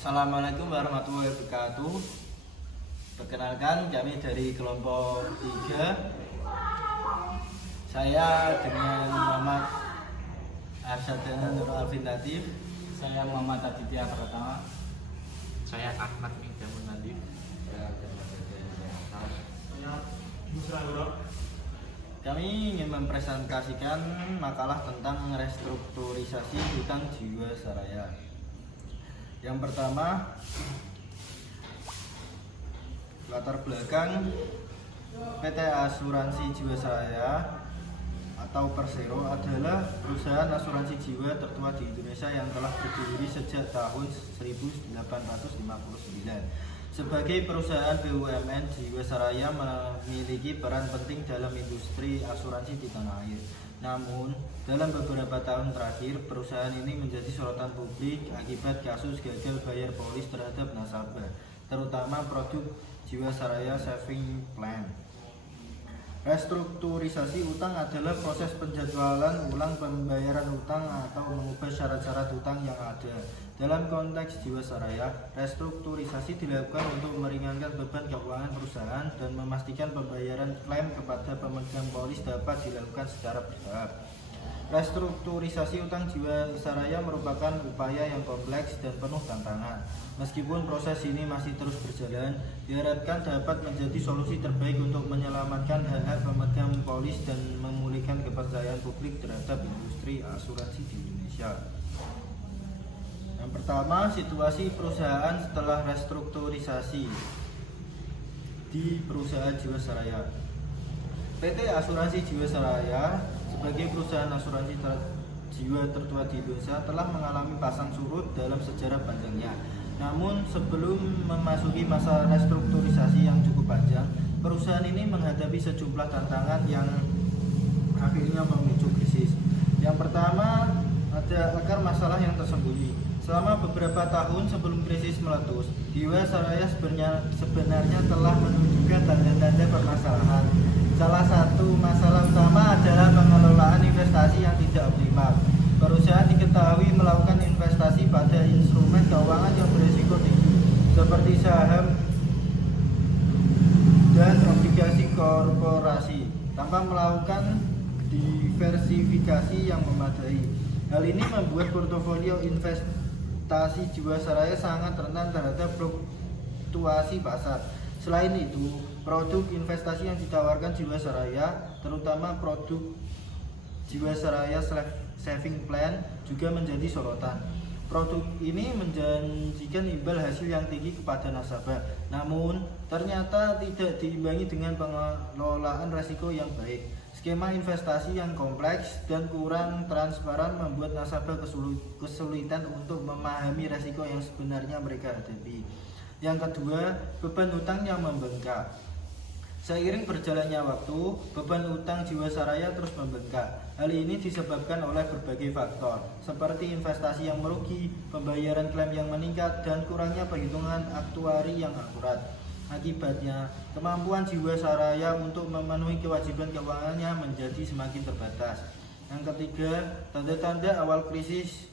Assalamualaikum warahmatullahi wabarakatuh. Perkenalkan, kami dari kelompok 3. Saya dengan Muhammad Arsyadana Nur Alvin Latif. Saya Muhammad Aditya Pratama. Saya Ahmad Minggamun Nadif. Kami ingin mempresentasikan makalah tentang restrukturisasi utang Jiwasraya. Yang pertama, latar belakang PT Asuransi Jiwasraya atau Persero adalah perusahaan asuransi jiwa tertua di Indonesia yang telah berdiri sejak tahun 1859. Sebagai perusahaan BUMN, Jiwasraya memiliki peran penting dalam industri asuransi di tanah air. Namun, dalam beberapa tahun terakhir, perusahaan ini menjadi sorotan publik akibat kasus gagal bayar polis terhadap nasabah, terutama produk Jiwasraya Saving Plan. Restrukturisasi utang adalah proses penjadwalan ulang pembayaran utang atau mengubah syarat-syarat utang yang ada. Dalam konteks Jiwasraya, restrukturisasi dilakukan untuk meringankan beban keuangan perusahaan dan memastikan pembayaran klaim kepada pemegang polis dapat dilakukan secara bertahap. Restrukturisasi utang Jiwasraya merupakan upaya yang kompleks dan penuh tantangan. Meskipun proses ini masih terus berjalan, diharapkan dapat menjadi solusi terbaik untuk menyelamatkan hak-hak pemegang polis dan memulihkan kepercayaan publik terhadap industri asuransi di Indonesia. Yang pertama, situasi perusahaan setelah restrukturisasi di perusahaan Jiwasraya. PT Asuransi Jiwasraya sebagai perusahaan asuransi jiwa tertua di Indonesia telah mengalami pasang surut dalam sejarah panjangnya. Namun sebelum memasuki masa restrukturisasi yang cukup panjang, perusahaan ini menghadapi sejumlah tantangan yang akhirnya memicu krisis. Yang pertama, ada akar masalah yang tersembunyi. Selama beberapa tahun sebelum krisis meletus, Jiwasraya sebenarnya telah menunjukkan tanda-tanda permasalahan. Salah satu masalah utama adalah pengelolaan investasi yang tidak optimal. Perusahaan diketahui melakukan investasi pada instrumen keuangan yang berisiko tinggi, seperti saham dan obligasi korporasi, tanpa melakukan diversifikasi yang memadai. Hal ini membuat portofolio investasi Jiwasraya sangat rentan terhadap fluktuasi pasar. Selain itu, produk investasi yang ditawarkan Jiwasraya, terutama produk Jiwasraya Saving Plan, juga menjadi sorotan. Produk ini menjanjikan imbal hasil yang tinggi kepada nasabah, namun ternyata tidak diimbangi dengan pengelolaan risiko yang baik. Skema investasi yang kompleks dan kurang transparan membuat nasabah kesulitan untuk memahami risiko yang sebenarnya mereka hadapi. Yang kedua, beban utang yang membengkak. Seiring berjalannya waktu, beban utang Jiwasraya terus membengkak. Hal ini disebabkan oleh berbagai faktor, seperti investasi yang merugi, pembayaran klaim yang meningkat, dan kurangnya perhitungan aktuari yang akurat. Akibatnya, kemampuan Jiwasraya untuk memenuhi kewajiban keuangannya menjadi semakin terbatas. Yang ketiga, tanda-tanda awal krisis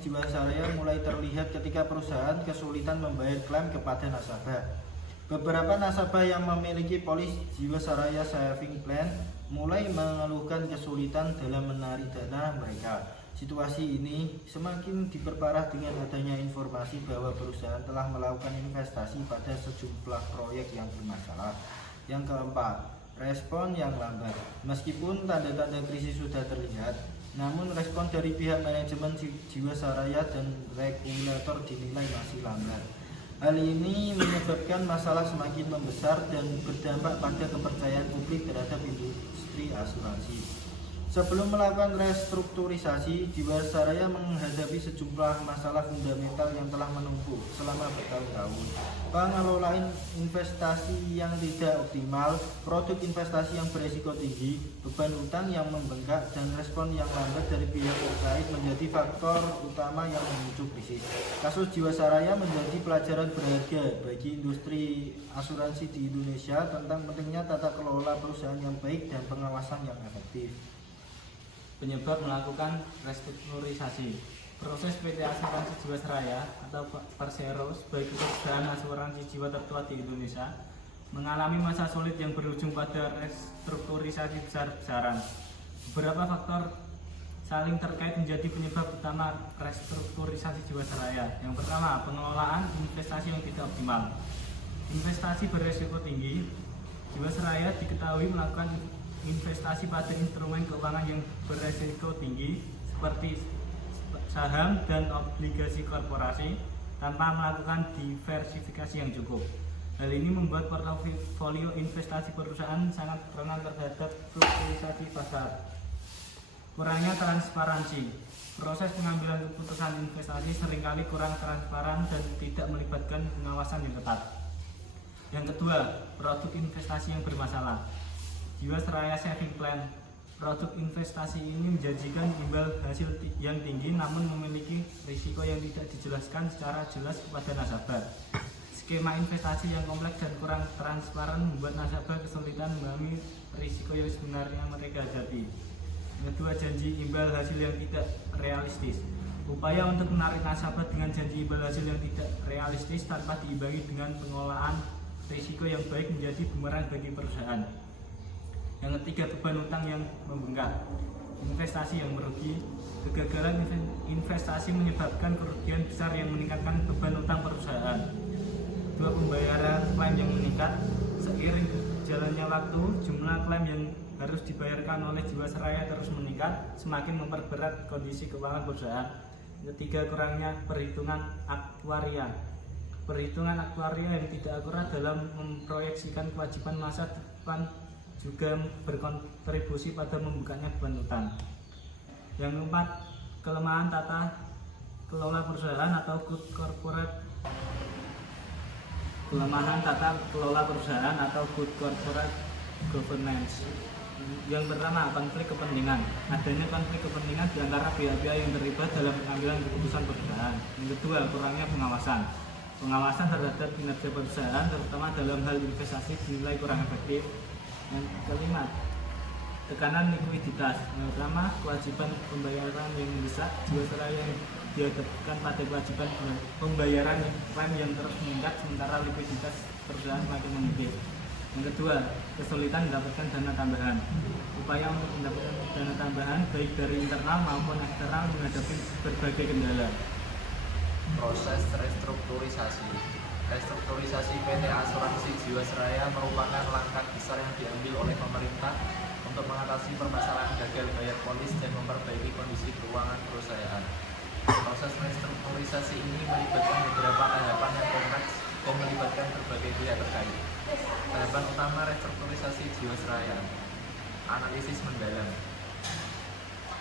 Jiwasraya mulai terlihat ketika perusahaan kesulitan membayar klaim kepada nasabah. Beberapa nasabah yang memiliki polis Jiwasraya Saving Plan mulai mengeluhkan kesulitan dalam menarik dana mereka. Situasi ini semakin diperparah dengan adanya informasi bahwa perusahaan telah melakukan investasi pada sejumlah proyek yang bermasalah. Yang keempat, respon yang lambat. Meskipun tanda-tanda krisis sudah terlihat, namun respon dari pihak manajemen Jiwasraya dan regulator dinilai masih lambat. Hal ini menyebabkan masalah semakin membesar dan berdampak pada kepercayaan publik terhadap industri asuransi. Sebelum melakukan restrukturisasi, Jiwasraya menghadapi sejumlah masalah fundamental yang telah menumpuk selama bertahun-tahun. Pengelolaan investasi yang tidak optimal, produk investasi yang berisiko tinggi, beban utang yang membengkak, dan respon yang lambat dari pihak terkait menjadi faktor utama yang memicu krisis. Kasus Jiwasraya menjadi pelajaran berharga bagi industri asuransi di Indonesia tentang pentingnya tata kelola perusahaan yang baik dan pengawasan yang efektif. Penyebab melakukan restrukturisasi. Proses PT Asuransi Jiwasraya atau Persero sebagai perusahaan asuransi jiwa tertua di Indonesia mengalami masa sulit yang berujung pada restrukturisasi besar-besaran. Beberapa faktor saling terkait menjadi penyebab utama restrukturisasi Jiwasraya. Yang pertama, pengelolaan investasi yang tidak optimal. Investasi beresiko tinggi. Jiwasraya diketahui melakukan investasi pada instrumen keuangan yang beresiko tinggi seperti saham dan obligasi korporasi tanpa melakukan diversifikasi yang cukup. Hal ini membuat portofolio investasi perusahaan sangat rentan terhadap fluktuasi pasar. Kurangnya transparansi. Proses pengambilan keputusan investasi seringkali kurang transparan dan tidak melibatkan pengawasan yang ketat. Yang kedua, produk investasi yang bermasalah. Jiwasraya Saving Plan. Produk investasi ini menjanjikan imbal hasil yang tinggi namun memiliki risiko yang tidak dijelaskan secara jelas kepada nasabah. Skema investasi yang kompleks dan kurang transparan membuat nasabah kesulitan memahami risiko yang sebenarnya mereka hadapi. Yang kedua, janji imbal hasil yang tidak realistis. Upaya untuk menarik nasabah dengan janji imbal hasil yang tidak realistis tanpa diimbangi dengan pengelolaan risiko yang baik menjadi bumerang bagi perusahaan. Yang ketiga, beban utang yang membengkak. Investasi yang merugi. Kegagalan investasi menyebabkan kerugian besar yang meningkatkan beban utang perusahaan. Dua, pembayaran klaim yang meningkat. Seiring jalannya waktu, jumlah klaim yang harus dibayarkan oleh Jiwasraya terus meningkat, semakin memperberat kondisi keuangan perusahaan. Ketiga, kurangnya perhitungan aktuaria. Perhitungan aktuaria yang tidak akurat dalam memproyeksikan kewajiban masa depan juga berkontribusi pada membukanya beban utang. Yang keempat, kelemahan tata kelola perusahaan atau good corporate. Kelemahan tata kelola perusahaan atau good corporate governance. Yang pertama, konflik kepentingan. Adanya konflik kepentingan di antara pihak-pihak yang terlibat dalam pengambilan keputusan perusahaan. Yang kedua, kurangnya pengawasan. Pengawasan terhadap kinerja perusahaan terutama dalam hal investasi dinilai kurang efektif. Yang kelima, tekanan likuiditas. Yang pertama, kewajiban pembayaran yang mendesak. Jiwasraya yang dihadapkan pada kewajiban pembayaran klaim yang terus meningkat sementara likuiditas perusahaan semakin menipis. Yang kedua, kesulitan mendapatkan dana tambahan. Upaya untuk mendapatkan dana tambahan baik dari internal maupun eksternal menghadapi berbagai kendala. Proses restrukturisasi. Restrukturisasi PT Asuransi Jiwasraya merupakan langkah besar yang diambil oleh pemerintah untuk mengatasi permasalahan gagal bayar polis dan memperbaiki kondisi keuangan perusahaan. Proses restrukturisasi ini melibatkan beberapa tahapan yang kompleks dan melibatkan berbagai pihak terkait. Tahapan utama restrukturisasi Jiwasraya: analisis mendalam.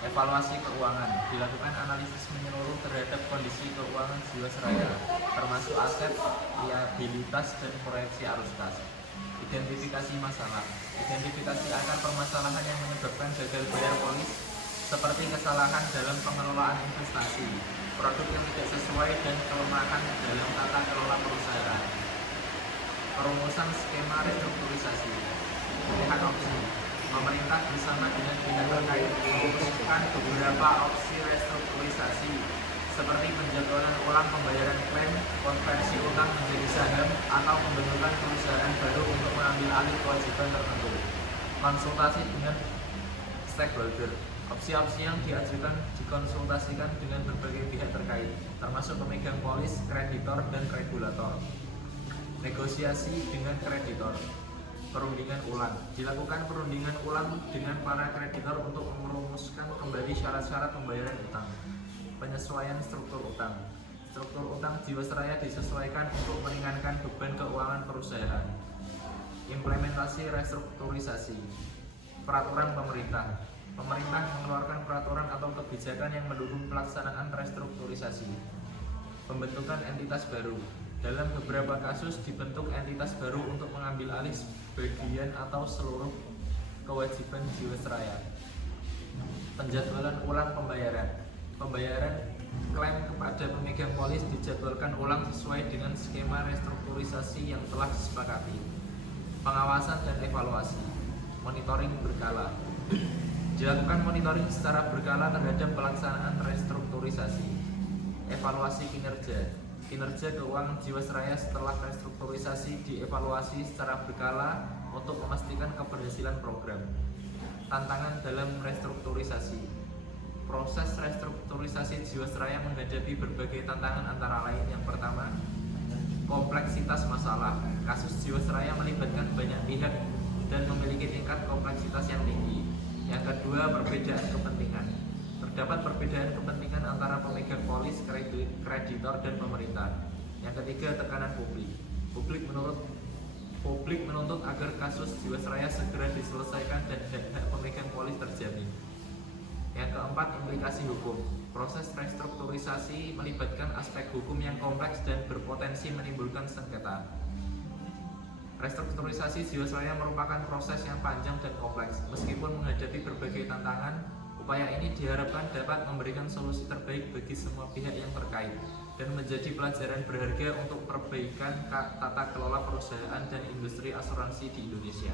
Evaluasi keuangan. Dilakukan analisis menyeluruh terhadap kondisi keuangan Jiwasraya, termasuk aset, liabilitas, dan proyeksi arus kas. Identifikasi masalah. Identifikasi akar permasalahan yang menyebabkan gagal bayar polis, seperti kesalahan dalam pengelolaan investasi, produk yang tidak sesuai, dan kelemahan dalam tata kelola perusahaan. Perumusan skema restrukturisasi. Pilihan opsi. Pemerintah bersama dengan pihak terkait merumuskan beberapa opsi restrukturisasi seperti penjadwalan ulang pembayaran klaim, konversi utang menjadi saham, atau pembentukan perusahaan baru untuk mengambil alih kewajiban tertentu. Konsultasi dengan stakeholder. Opsi-opsi yang diajukan dikonsultasikan dengan berbagai pihak terkait, termasuk pemegang polis, kreditor, dan regulator. Negosiasi dengan kreditor. Perundingan ulang. Dilakukan perundingan ulang dengan para kreditor untuk merumuskan kembali syarat-syarat pembayaran utang. Penyesuaian struktur utang. Struktur utang Jiwasraya disesuaikan untuk meringankan beban keuangan perusahaan. Implementasi restrukturisasi. Peraturan pemerintah. Pemerintah mengeluarkan peraturan atau kebijakan yang mendukung pelaksanaan restrukturisasi. Pembentukan entitas baru. Dalam beberapa kasus dibentuk entitas baru untuk mengambil alih sebagian atau seluruh kewajiban Jiwasraya. Penjadwalan ulang pembayaran. Pembayaran klaim kepada pemegang polis dijadwalkan ulang sesuai dengan skema restrukturisasi yang telah disepakati. Pengawasan dan evaluasi. Monitoring berkala. Dilakukan monitoring secara berkala terhadap pelaksanaan restrukturisasi. Evaluasi kinerja. Kinerja keuangan Jiwasraya setelah restrukturisasi dievaluasi secara berkala untuk memastikan keberhasilan program. Tantangan dalam restrukturisasi. Proses restrukturisasi Jiwasraya menghadapi berbagai tantangan antara lain. Yang pertama, kompleksitas masalah. Kasus Jiwasraya melibatkan banyak pihak dan memiliki tingkat kompleksitas yang tinggi. Yang kedua, perbedaan kepentingan. Terdapat perbedaan kepentingan antara pemegang polis, kreditor, dan pemerintah. Yang ketiga, tekanan publik. Publik menuntut agar kasus Jiwasraya segera diselesaikan dan hak-hak pemegang polis terjamin. Yang keempat, implikasi hukum. Proses restrukturisasi melibatkan aspek hukum yang kompleks dan berpotensi menimbulkan sengketa. Restrukturisasi Jiwasraya merupakan proses yang panjang dan kompleks. Meskipun menghadapi berbagai tantangan, upaya ini diharapkan dapat memberikan solusi terbaik bagi semua pihak yang terkait dan menjadi pelajaran berharga untuk perbaikan tata kelola perusahaan dan industri asuransi di Indonesia.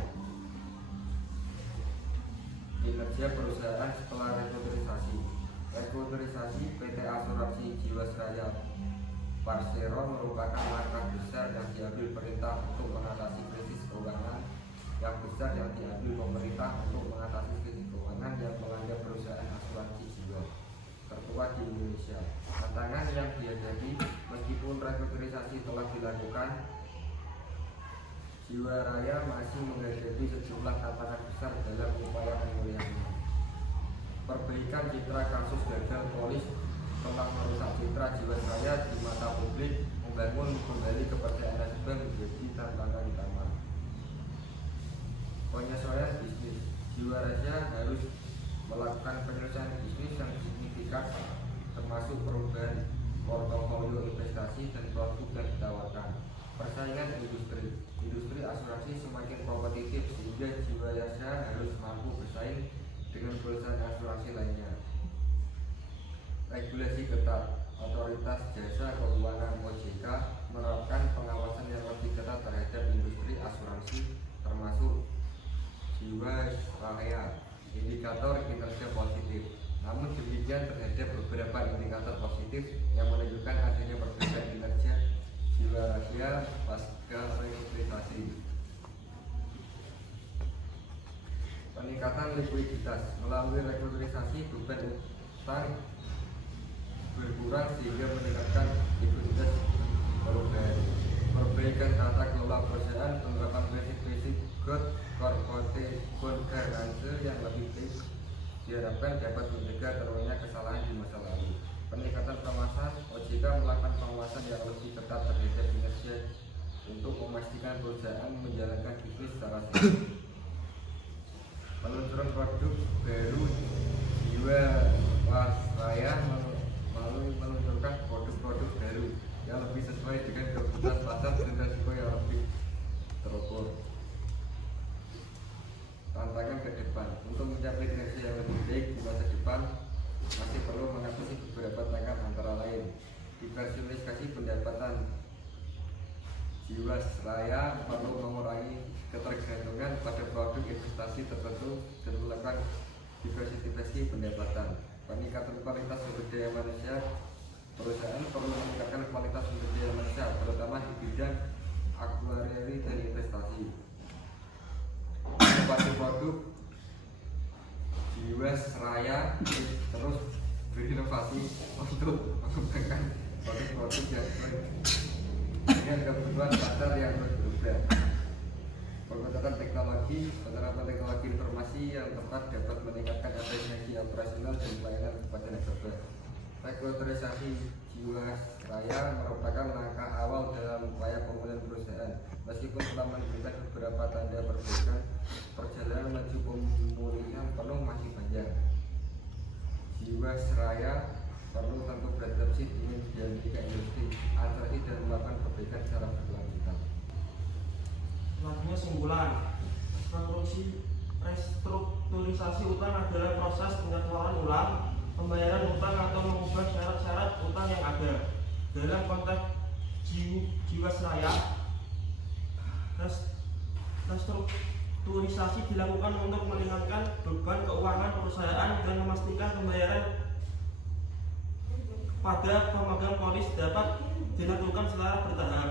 Kinerja perusahaan setelah restrukturisasi. Restrukturisasi PT Asuransi Jiwasraya Persero merupakan langkah besar yang diambil pemerintah untuk mengatasi krisis keuangan yang besar yang diambil pemerintah untuk mengatasi krisis keuangan yang melanda perusahaan asuransi jiwa tertua di Indonesia. Tantangan yang dihadapi meskipun restrukturisasi telah dilakukan, Jiwasraya masih menghadapi sejumlah tantangan besar dalam upaya pemulihannya. Perbaikan citra kasus gagal polis telah merusak citra Jiwasraya di mata publik. Membangun kembali kepercayaan nasabah menjadi tantangan utama. Penyesuaian bisnis. Jiwasraya harus melakukan penyelesaian bisnis yang signifikan, termasuk perubahan portofolio investasi dan produk yang ditawarkan. Persaingan industri asuransi semakin kompetitif sehingga Jiwasraya harus mampu bersaing dengan perusahaan asuransi lainnya. Regulasi ketat. Otoritas Jasa Keuangan (OJK) menerapkan pengawasan yang lebih ketat terhadap industri asuransi termasuk Jiwasraya. Indikator kinerja positif. Namun demikian terhadap beberapa indikator positif yang menunjukkan adanya perbedaan kinerja Jiwasraya pasca restrukturisasi. Peningkatan likuiditas. Melalui restrukturisasi beban utang berkurang sehingga meningkatkan likuiditas perusahaan. Perbaikan tata kelola perusahaan, penerapan basic good corporate governance yang lebih baik diharapkan dapat mencegah terulangnya kesalahan di masa lalu. Peningkatan pengawasan. OJK melakukan pengawasan yang lebih ketat terhadap kinerja untuk memastikan perusahaan menjalankan bisnis secara sehat. Peluncuran produk baru. Jiwasraya meluncurkan produk-produk baru yang lebih sesuai dengan kebutuhan pasar dan risiko yang lebih terukur. Tantangan ke depan. Untuk mencapai kinerja yang lebih baik di masa depan masih perlu mengatasi beberapa tantangan antara lain diversifikasi pendapatan. Jiwasraya perlu mengurangi ketergantungan pada produk investasi tertentu dan melakukan diversifikasi pendapatan. Peningkatan kualitas sumber daya manusia. Perusahaan perlu meningkatkan kualitas sumber daya manusia, terutama di bidang aktuariat dan investasi. Inovasi produk. Jiwasraya terus berinovasi untuk mengembangkan produk-produk yang sesuai dengan kebutuhan pasar yang terus berubah. Peningkatan teknologi. Penerapan teknologi informasi yang tepat dapat meningkatkan efisiensi operasional dan pelayanan kepada nasabah. Restrukturisasi Jiwasraya merupakan langkah awal dalam upaya pemulihan perusahaan. Meskipun telah menunjukkan beberapa tanda perbaikan, perjalanan menuju pemulihan penuh masih panjang. Jiwasraya perlu tentu beradaptasi dengan dinamika industri asuransi dan melakukan perbaikan secara berkelanjutan. Selanjutnya simpulan. Restrukturisasi utang adalah proses penjadwalan ulang pembayaran utang atau mengubah syarat-syarat utang yang ada. Dalam konteks Jiwasraya, restrukturisasi dilakukan untuk meringankan beban keuangan perusahaan dan memastikan pembayaran pada pemegang polis dapat dilakukan secara bertahap.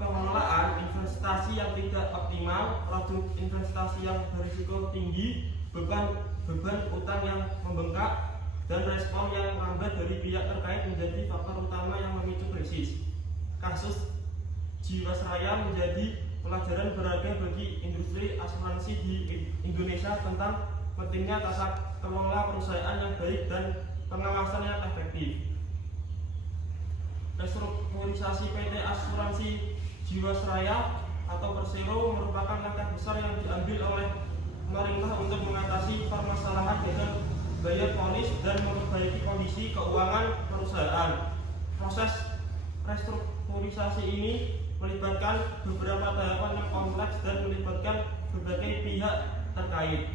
Pengelolaan investasi yang tidak optimal, produk investasi yang berisiko tinggi, beban utang yang membengkak, dan respon yang lambat dari pihak terkait menjadi faktor utama yang memicu krisis. Kasus Jiwasraya menjadi pelajaran berharga bagi industri asuransi di Indonesia tentang pentingnya tata kelola perusahaan yang baik dan pengawasan yang efektif. Restrukturisasi PT Asuransi Jiwasraya atau Persero merupakan langkah besar yang diambil oleh pemerintah untuk mengatasi permasalahan gagal bayar polis dan memperbaiki kondisi keuangan perusahaan. Proses restrukturisasi ini melibatkan beberapa tahapan yang kompleks dan melibatkan berbagai pihak terkait.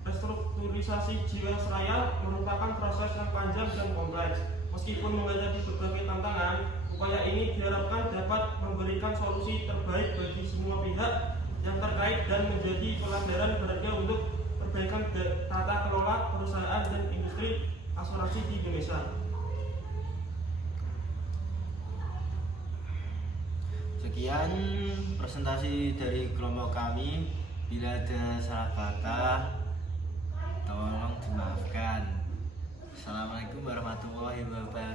Restrukturisasi Jiwasraya merupakan proses yang panjang dan kompleks. Meskipun menghadapi berbagai tantangan, upaya ini diharapkan dapat memberikan solusi terbaik bagi semua pihak yang terkait dan menjadi pelajaran berharga untuk perbaikan tata kelola perusahaan dan industri asuransi di Indonesia. Sekian presentasi dari kelompok kami. Bila ada salah kata, tolong dimaafkan. Assalamualaikum warahmatullahi wabarakatuh.